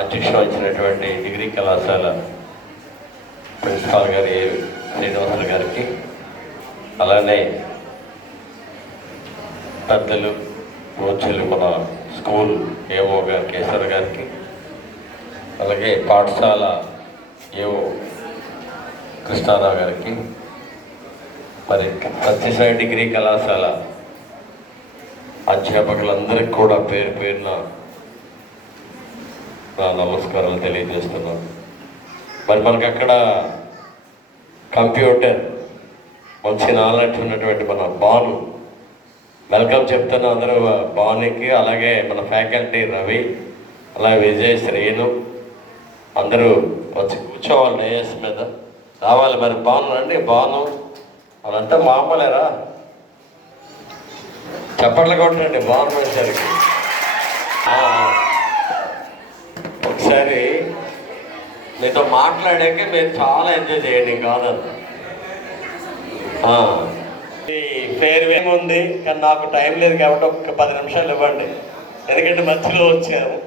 అధ్యక్షం వచ్చినటువంటి డిగ్రీ కళాశాల ప్రిన్సిపాల్ గారి శ్రీనివాసులు గారికి అలానే పెద్దలు కోచ్లు మన స్కూల్ ఏఓ గారు కేసర్ గారికి అలాగే పాఠశాల ఏఓ కృష్ణారావు గారికి మరి సత్యసాయి డిగ్రీ కళాశాల అధ్యాపకులందరికీ కూడా పేరు పేరున నా నమస్కారాలు తెలియజేస్తున్నాను. మరి మనకి అక్కడ కంప్యూటర్ మంచి నాలెడ్జ్ ఉన్నటువంటి మన బాను వెల్కమ్ చెప్తున్నా అందరూ బానికి అలాగే మన ఫ్యాకల్టీ రవి అలాగే విజయ్ శ్రీను. అందరూ వచ్చి కూర్చోవాలి డేస్ మీద. రావాలి మరి బాను రండి బాను వాళ్ళంతా మామూలేరా? చప్పట్లు కొట్టండి బాను మంచారికి మీతో మాట్లాడాక మీరు చాలా ఎంజాయ్ చేయండి కాదన్న. ఆ, ఈ ఏముంది కానీ నాకు టైం లేదు కాబట్టి ఒక పది నిమిషాలు ఇవ్వండి. ఎందుకంటే మధ్యలో వచ్చాను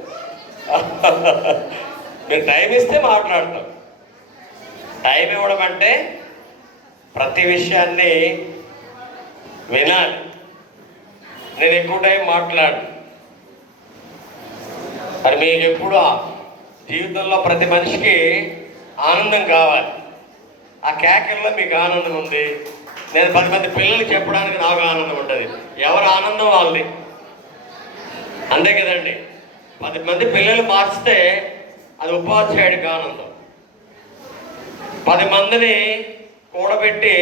మీరు టైం ఇస్తే మాట్లాడతాం. టైం ఇవ్వడం అంటే ప్రతి విషయాన్ని వినాలి. నేను ఎక్కువ టైం మాట్లాడు మరి మీకు ఎప్పుడు జీవితంలో ప్రతి మనిషికి ఆనందం కావాలి. ఆ కేకల్లో మీకు ఆనందం ఉంది. నేను పది మంది పిల్లలు చెప్పడానికి నాకు ఆనందం ఉంటుంది. ఎవరు ఆనందం వాళ్ళది? అంతే కదండి. పది మంది పిల్లలు మార్చితే అది ఉపాధ్యాయుడికి ఆనందం. పది మందిని కూడబెట్టి